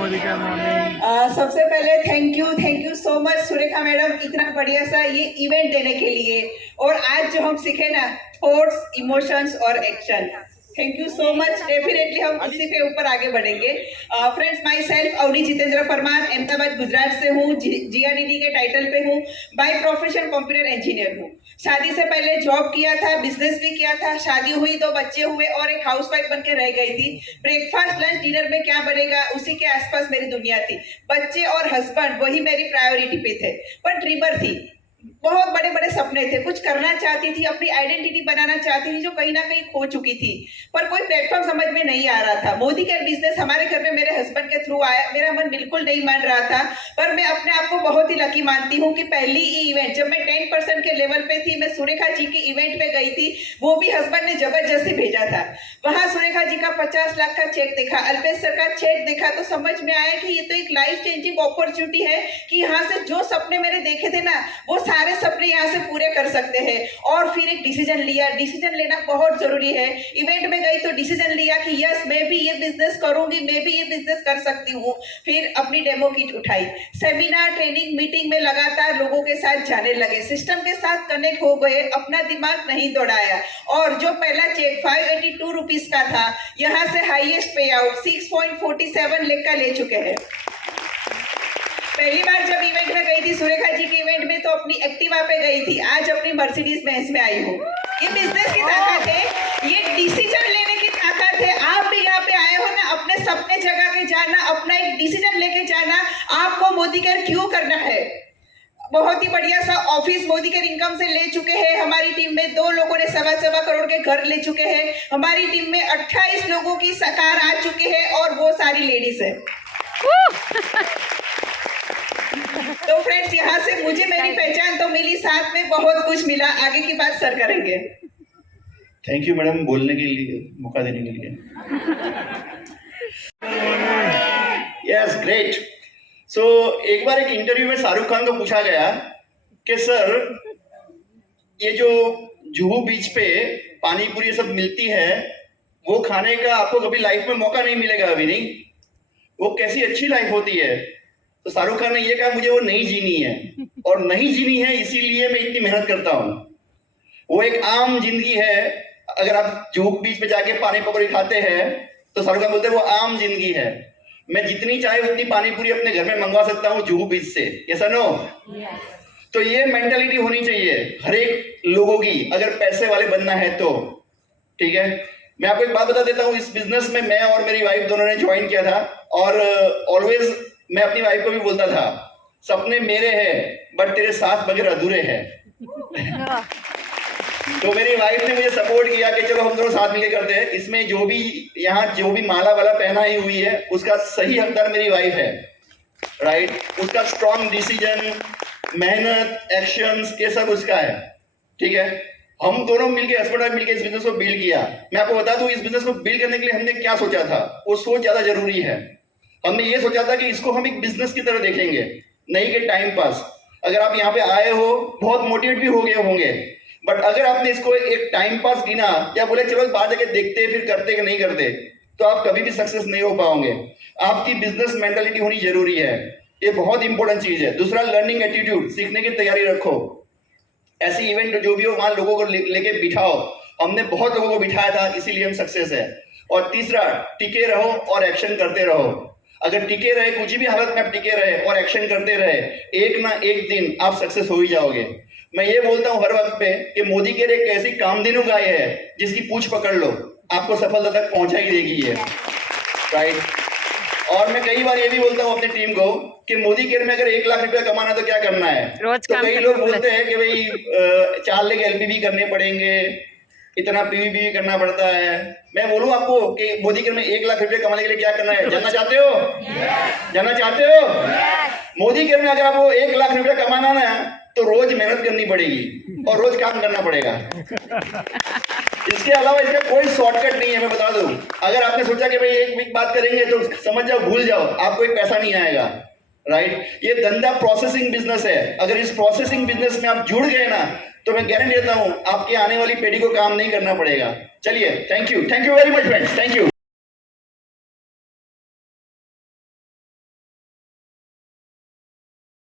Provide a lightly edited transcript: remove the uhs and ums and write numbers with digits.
मोदी का मॉर्निंग। सबसे पहले thank you so much Surekha madam, इतना बढ़िया सा ये इवेंट देने के लिए। और आज जो हम सीखे ना, थॉट्स, इमोशंस और action, thank you so much. Definitely हम इसी पे ऊपर आगे बढ़ेंगे। Friends, myself Avni Jitendra Parmar, Ahmedabad Gujarat से हूँ। GRDD के टाइटल पे हूँ। बाय प्रोफेशन कंप्यूटर इंजीनियर हूँ। शादी से पहले जॉब किया था, बिजनेस भी किया था। शादी हुई, 2 बच्चे हुए और एक हाउसवाइफ बन के रह गई थी। ब्रेकफास्ट, लंच, डिनर में क्या बनेगा, उसी के आसपास मेरी दुनिया थी। बच्चे और हस्बैंड वही मेरी प्रायोरिटी पे थे। पर ड्रीमर थी, बहुत बड़े बड़े सपने थे, कुछ करना चाहती थी, अपनी आइडेंटिटी बनाना चाहती थी जो कहीं ना कहीं खो चुकी थी। पर कोई प्लेटफॉर्म समझ में नहीं आ रहा था। मोदी केयर बिजनेस हमारे घर में मेरे हस्बैंड के थ्रू आया। मेरा मन बिल्कुल नहीं मान रहा था, पर मैं अपने आप को बहुत ही लकी मानती हूँ कि पहली इवेंट जब मैं 10% के लेवल पे थी, मैं सुरेखा जी की इवेंट पे गई थी। वो भी हस्बैंड ने जबरदस्ती भेजा था। वहां सुरेखा जी का 50 लाख का चेक देखा, अल्पेश सर का चेक देखा, तो समझ में आया कि ये तो एक लाइफ चेंजिंग अपॉर्चुनिटी है कि यहाँ से जो सपने मैंने देखे थे ना, वो सारे सपने यहाँ से पूरे कर सकते हैं। और फिर एक डिसीजन लिया। डिसीजन लेना बहुत जरूरी है। इवेंट में गई तो डिसीजन लिया कि यस, मैं भी ये बिजनेस करूंगी, मैं भी ये बिजनेस कर सकती हूँ। फिर अपनी डेमो किट उठाई, सेमिनार, ट्रेनिंग, मीटिंग में लगातार लोगों के साथ जाने लगे, सिस्टम के साथ कनेक्ट हो गए, अपना दिमाग नहीं दौड़ाया। और जो पहला चेक 582 रुपीज का था, यहाँ से हाईएस्ट पे आउट 6.47 लाख का ले चुके हैं। पहली बार जब इवेंट में गई थी, सुरेखा जी के इवेंट में, तो अपनी एक्टिवा पे गई थी। आज अपनी मर्सिडीज बेंज में आई हूँ। ये बिजनेस की ताकत है, ये डिसीजन लेने की ताकत है। आप भी यहाँ पे आए हो ना, अपने सपने जगह के जाना, अपना एक डिसीजन लेके जाना। आपको मोदी केयर क्यों करना है? बहुत ही बढ़िया सा ऑफिस मोदी केयर इनकम से ले चुके हैं। हमारी टीम में 2 लोगों ने 1.25 करोड़ के घर ले चुके हैं। हमारी टीम में 28 लोगों की सकार आ चुके हैं और वो सारी लेडीज है। तो फ्रेंड्स, यहाँ से मुझे मेरी पहचान तो मिली, साथ में बहुत कुछ मिला। आगे की बात सर करेंगे। थैंक यू मैडम, बोलने के लिए, मौका देने के लिए। Yes, great. सो एक बार एक इंटरव्यू में शाहरुख खान को पूछा गया कि सर, ये जो जुहू बीच पे पानी पूरी सब मिलती है, वो खाने का आपको कभी लाइफ में मौका नहीं मिलेगा अभी, नहीं? वो कैसी अच्छी लाइफ होती है। तो शाहरुख खान ने ये कहा, मुझे वो नहीं जीनी है, और नहीं जीनी है इसीलिए मैं इतनी मेहनत करता हूँ। वो एक आम जिंदगी है। अगर आप जुहू बीच पे जाके पानी पकौड़ी खाते हैं तो शाहरुख खान बोलते हैं वो आम जिंदगी है। मैं जितनी चाहे उतनी पानी पूरी अपने घर में मंगवा सकता हूँ जुहू बीच से। ऐसा नो? तो ये मेंटालिटी होनी चाहिए हर एक लोगों की, अगर पैसे वाले बनना है तो। ठीक है, मैं आपको एक बात बता देता हूँ। इस बिजनेस में मैं और मेरी वाइफ दोनों ने ज्वाइन किया था, और ऑलवेज मैं अपनी वाइफ को भी बोलता था, सपने मेरे हैं बट तेरे साथ बगैर अधूरे हैं। तो मेरी वाइफ ने मुझे सपोर्ट किया कि चलो हम दोनों साथ मिलकर करते हैं। इसमें जो भी यहाँ जो भी माला वाला पहना ही हुई है, उसका सही हकदार मेरी वाइफ है, राइट? उसका स्ट्रॉन्ग डिसीजन, मेहनत, एक्शंस, ये सब उसका है। ठीक है, हम दोनों मिलकर, हस्बैंड वाइफ मिलकर इस बिजनेस को बिल्ड किया। मैं आपको बता दूं, इस बिजनेस को बिल्ड करने के लिए हमने क्या सोचा था, वो सोच ज्यादा जरूरी है। हमने ये सोचा था कि इसको हम एक बिजनेस की तरह देखेंगे, नहीं कि टाइम पास। अगर आप यहाँ पे आए हो, बहुत मोटिवेट भी हो गए होंगे, बट अगर आपने इसको एक टाइम पास गिना, या बोले चलो बाहर जाके देखते फिर करते कि नहीं करते, तो आप कभी भी सक्सेस नहीं हो पाओगे। आपकी बिजनेस मेंटालिटी होनी जरूरी है, ये बहुत इंपॉर्टेंट चीज है। दूसरा, लर्निंग एटीट्यूड, सीखने की तैयारी रखो। ऐसी इवेंट जो भी हो, वहां लोगों को लेके बिठाओ। हमने बहुत लोगों को बिठाया था, इसीलिए हम सक्सेस है। और तीसरा, टिके रहो और एक्शन करते रहो। अगर टिके रहे, कुछ भी हालत में आप टिके रहे और एक्शन करते रहे, एक ना एक दिन आप सक्सेस हो ही जाओगे। मैं ये बोलता हूँ हर वक्त पे कि मोदी केयर एक ऐसी कामधेनु गाय है जिसकी पूंछ पकड़ लो, आपको सफलता तक पहुंचा ही देगी ये, राइट? और मैं कई बार ये भी बोलता हूँ अपनी टीम को कि मोदी केयर में अगर 1 लाख रुपया कमाना तो क्या करना है? तो कई लोग बोलते हैं कि भाई 4 लाख LPV करने पड़ेंगे, इतना PVP करना पड़ता है। मैं बोलूं आपको कि मोदी केयर में 1 लाख रुपया कमाने के लिए क्या करना है? जानना चाहते हो? जानना चाहते हो? मोदी केयर में अगर आपको 1 लाख रुपया कमाना ना, तो रोज मेहनत करनी पड़ेगी और रोज काम करना पड़ेगा। इसके अलावा इसका कोई शॉर्टकट नहीं है, मैं बता दूं। अगर आपने सोचा कि भाई एक वीक बात करेंगे तो समझ जाओ, भूल जाओ, आपको एक पैसा नहीं आएगा, राइट? ये धंधा प्रोसेसिंग बिजनेस है। अगर इस प्रोसेसिंग बिजनेस में आप जुड़ गए ना, तो मैं गारंटी देता हूं आपकी आने वाली पीढ़ी को काम नहीं करना पड़ेगा। चलिए, thank you very much friends, thank you.